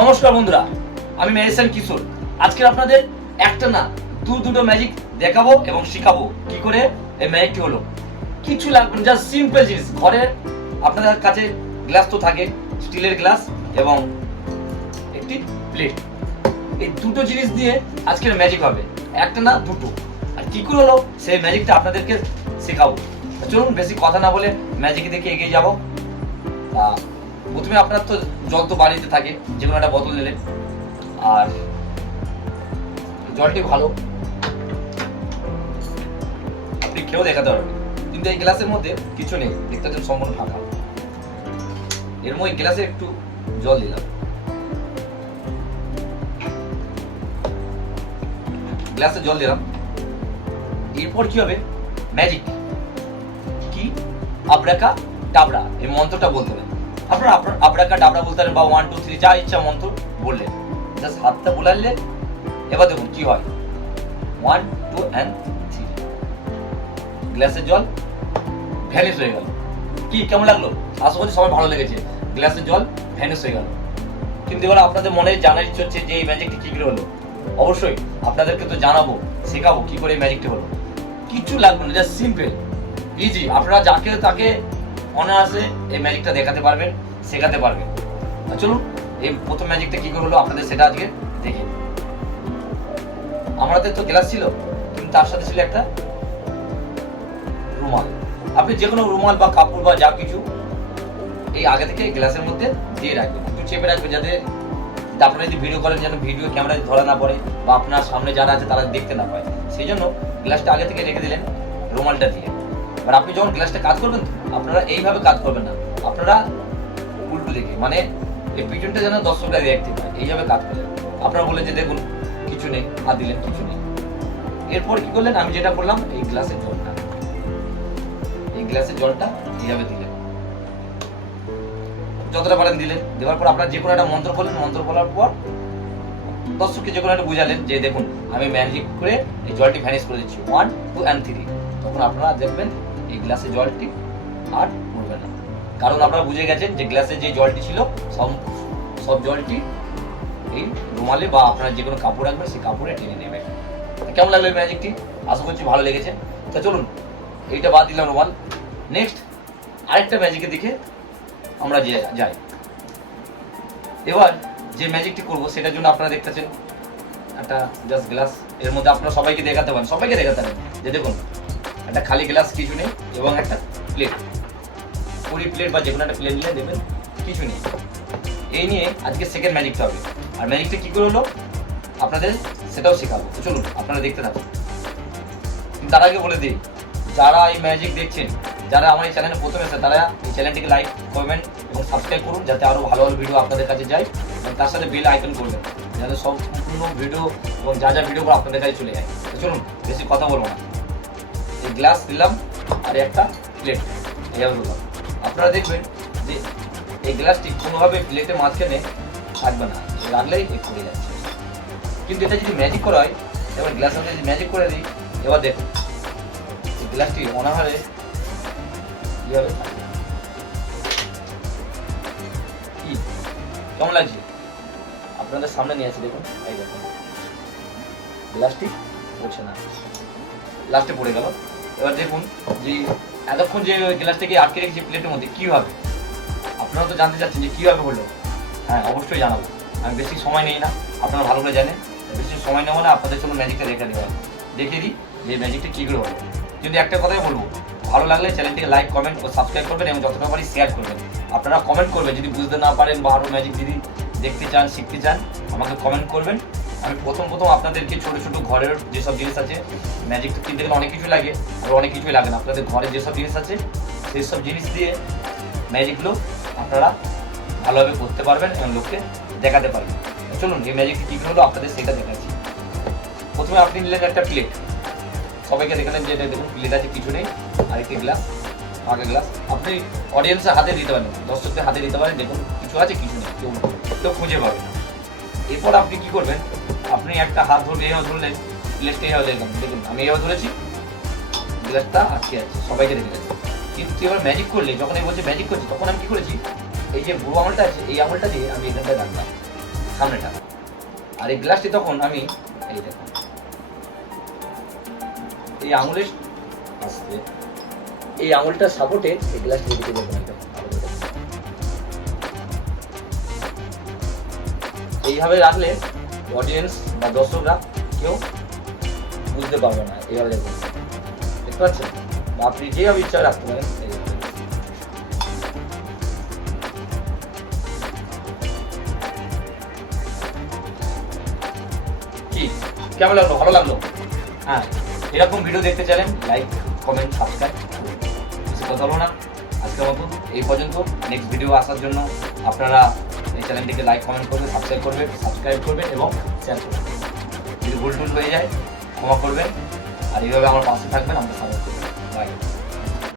নমস্কার বন্ধুরা, আমি মেহেসান কিশোর। আজকে আপনাদের একটা না, দু দুটো ম্যাজিক দেখাবো এবং শিখাবো। কি করে? এই ম্যাজিকটি হলো, কিছু লাগবে না জাস্ট সিম্পল জিনিস। ঘরে আপনাদের কাছে গ্লাস তো থাকে, স্টিলের গ্লাস এবং একটি প্লেট এই দুটো জিনিস দিয়ে আজকের ম্যাজিক হবে, একটা না, দুটো। আর কি করে হলো? সেই ম্যাজিকটা আপনাদেরকে শেখাবো। চলুন, বেশি কথা না বলে ম্যাজিক দেখে এগিয়ে যাব। তা প্রথমে আপনার তো জল তো বাড়িতে থাকে, যে কোনো একটা বোতল নিলেন আর জলটি ভালো। আপনি খেয়েও দেখাতে পারবেন। কিন্তু এই গ্লাসের মধ্যে কিছু নেই, দেখতে পাচ্ছেন সম্পূর্ণ ফাঁকা। এর মধ্যে গ্লাসে একটু জল দিলাম। গ্লাসে জল দিলাম। এরপর কি হবে? ম্যাজিক কি? আবরাকা, টাবড়া। এই মন্ত্রটা বলতে হবে। বলতে পারেন বা ওয়ান টু থ্রি যা ইচ্ছা বললেন। জাস্ট হাতটা বোলালে, এবার দেখুন হয়। ওয়ান টু অ্যান্ড থ্রি গ্লাসের জল ভ্যানিশ হয়ে গেল। কি, কেমন লাগল? আশা করছি ভালো লেগেছে। গ্লাসের জল হয়ে গেল। কিন্তু এবার আপনাদের মনে জানার ইচ্ছে হচ্ছে যে এই ম্যাজিকটি কি করে হলো? অবশ্যই আপনাদেরকে তো জানাব, শেখাবো কি করে এই ম্যাজিকটি হলো। কিছু লাগবে না জাস্ট সিম্পল ইজি আপনারা যাকে তাকে অনায়াসে এই ম্যাজিকটা দেখাতে পারবেন, শেখাতে পারবেন। চলুন, এই প্রথম ম্যাজিকটা কি করে হলো, আপনাদের সেটা আজকে দেখি। আমাদের তো গ্লাস ছিল, কিন্তু তার সাথে ছিল একটা রুমাল। আপনি যে কোনো রুমাল বা কাপড় বা যা কিছু এই আগে থেকে গ্লাসের মধ্যে দিয়ে রাখবেন। একটু চেপে রাখবেন যাতে আপনারা যদি ভিডিও করেন যেন ভিডিও ক্যামেরায় ধরা না পড়ে বা আপনার সামনে যারা আছে তারা দেখতে না পায়। সেই জন্য গ্লাসটা আগে থেকে রেখে দিলেন, রুমালটা দিয়ে। এবার আপনি যখন গ্লাসটা কাজ করবেন, আপনারা এইভাবে কাজ করবেন না। আপনারা উল্টো দিকে মানে এই পিছনটা যেন দর্শকরা দেখতে পায় এইভাবে কাজ করবেন আপনারা বললেন যে, দেখুন, কিছু নেই হাত দিলেন কিছু নেই। এরপর কি করলেন? আমি যেটা করলাম, এই গ্লাসের জলটা। এই গ্লাসের জলটা এইভাবে দিলেন। যতটা পারেন দিলেন। দেওয়ার পর আপনার যে কোনো একটা মন্ত্র বললেন মন্ত্র বলার পর দর্শককে যে কোনো একটা বুঝালেন যে, দেখুন, আমি ম্যাজিক করে এই জলটি ভ্যানিশ করে দিচ্ছি। ওয়ান টু অ্যান্ড থ্রি তখন আপনারা দেখবেন এই গ্লাসে জলটি আর পড়বে না। কারণ আপনারা বুঝে গেছেন যে গ্লাসে যে জলটি ছিল, সব সব জলটি এই রুমালে বা আপনার যে কোনো কাপড় রাখবেন, সেই কাপড়ে টেনে নেবে কেমন লাগল এই ম্যাজিকটি? আশা করছি ভালো লেগেছে। তা চলুন, এইটা বাদ দিলাম রুমাল। নেক্সট, আরেকটা ম্যাজিকের দিকে আমরা যে যাই। এবার যে ম্যাজিকটি করব, সেটার জন্য আপনারা দেখতেছেন একটা জাস্ট গ্লাস এর মধ্যে আপনারা সবাইকে দেখাতে পারেন। সবাইকে দেখাতে পারেন। যে দেখুন একটা খালি গ্লাস কিছু নেই এবং একটা প্লেট পুরি প্লেট বা যে কোনো একটা প্লেট নিলে দেবেন কিছু নেই। এই নিয়ে আজকে সেকেন্ড ম্যাজিকটা হবে। আর ম্যাজিকটা কী করে হলো? আপনাদের সেটাও শেখাবো। তো চলুন, আপনারা দেখতে থাকুন। তার আগে বলে দিই, যারা এই ম্যাজিক দেখছেন, যারা আমার এই চ্যানেলে প্রথম এসে তারা এই চ্যানেলটিকে লাইক কমেন্ট এবং সাবস্ক্রাইব করুন, যাতে আরও ভালো ভালো ভিডিও আপনাদের কাছে যায় এবং তার সাথে বেল আইকন করবেন যাতে সব সম্পূর্ণ ভিডিও এবং যা যা ভিডিওগুলো আপনাদের কাছে চলে যায়। চলুন, বেশি কথা বলব না। এই গ্লাস দিলাম আর একটা প্লেট এইভাবে দিলাম আপনারা দেখবেন যে এই গ্লাসটি কোনোভাবে প্লেটের মাঝখানে থাকবে না। রাখলেই পড়ে যাচ্ছে। কিন্তু এটা যদি ম্যাজিক করা হয়, এবার গ্লাসের যদি ম্যাজিক করে দিই, এবার দেখুন, এই গ্লাসটি অনাহারে কীভাবে কি? কেমন লাগছে? আপনাদের সামনে নিয়ে আসি, দেখুন। এই দেখুন। গ্লাসটি পড়ছে না। লাস্টে পড়ে গেল। এবার দেখুন যে এতক্ষণ যে গ্লাসটাকে আটকে রেখেছি প্লেটের মধ্যে, কি হবে? আপনারা তো জানতে চাচ্ছেন যে কীভাবে হলো হ্যাঁ অবশ্যই জানাব। আমি বেশি সময় নেই না, আপনারা ভালো করে জানেন। বেশি সময় নেব না, আপনাদের জন্য ম্যাজিকটা দেখে দেওয়া দেখিয়ে দিই যে ম্যাজিকটা কী করে হলো কিন্তু একটা কথাই বলব, ভালো লাগলে চ্যানেলটিকে লাইক কমেন্ট ও সাবস্ক্রাইব করবেন এবং যতটা পারি শেয়ার করবেন। আপনারা কমেন্ট করবেন, যদি বুঝতে না পারেন বা আরও ম্যাজিক যদি দেখতে চান, শিখতে চান, আমাকে কমেন্ট করবেন। আমি প্রথম প্রথম আপনাদেরকে ছোট ছোট ঘরের যেসব জিনিস আছে ম্যাজিক কিনতে গেলে অনেক কিছু লাগে আর অনেক কিছুই লাগে না। আপনাদের ঘরের যেসব জিনিস আছে সেই সব জিনিস দিয়ে ম্যাজিকগুলো আপনারা ভালোভাবে করতে পারবেন এবং লোককে দেখাতে পারবেন। চলুন, এই ম্যাজিকটি কী হলো আপনাদের সেটা দেখাচ্ছি। প্রথমে আপনি নিলেন একটা প্লেট সবাইকে দেখালেন যে এটা দেখুন প্লেট আছে, কিছু নেই। আর একটি গ্লাস আগে গ্লাস আপনি অডিয়েন্সের হাতে দিতে পারেন, দর্শকদের হাতে দিতে পারেন, দেখুন, কিছু আছে, কিছু নেই, কেউ কেউ খুঁজে পাবে না। এরপর আপনি কি করবেন? আপনি একটা হাত ধরলে এইভাবে ধরলেন প্লেটটা এইভাবে দেখলাম দেখুন, আমি এইভাবে ধরেছি গ্লাসটা আটকে আছে, সবাইকে দেখে গেছে কিন্তু এবার ম্যাজিক করলে, যখন এই বলছে ম্যাজিক করছে, তখন আমি কি করেছি? এই যে বুড়ো আমলটা আছে, এই আমলটা দিয়ে আমি এখানটায় রাখলাম সামনেটা। আর এই গ্লাসটি তখন আমি, এই দেখুন, এই আঙুলের আসতে, এই আঙুলটার সাপোর্টে এই গ্লাসটি এদিকে দেখুন। এইভাবে রাখলে অডিয়েন্স বা দর্শকরা কেউ বুঝতে পারবে না এইভাবে দেখুন দেখতে পাচ্ছেন? বা আপনি যেভাবে ইচ্ছা রাখতে পারেন। কি? কেমন লাগল? ভালো লাগল? হ্যাঁ। এরকম ভিডিও দেখতে চাইলেন লাইক কমেন্ট সাবস্ক্রাইব কথা বলব না। আজকের মতো এই পর্যন্ত। নেক্সট ভিডিও আসার জন্য আপনারা এই চ্যানেলটিকে লাইক কমেন্ট করবেন সাবস্ক্রাইব করবে সাবস্ক্রাইব করবে এবং শেয়ার যদি ভুল টুল হয়ে যায়, ক্ষমা করবেন। আর এইভাবে আমার পাশে থাকবেন, আমাদের সাপোর্ট করবেন বাই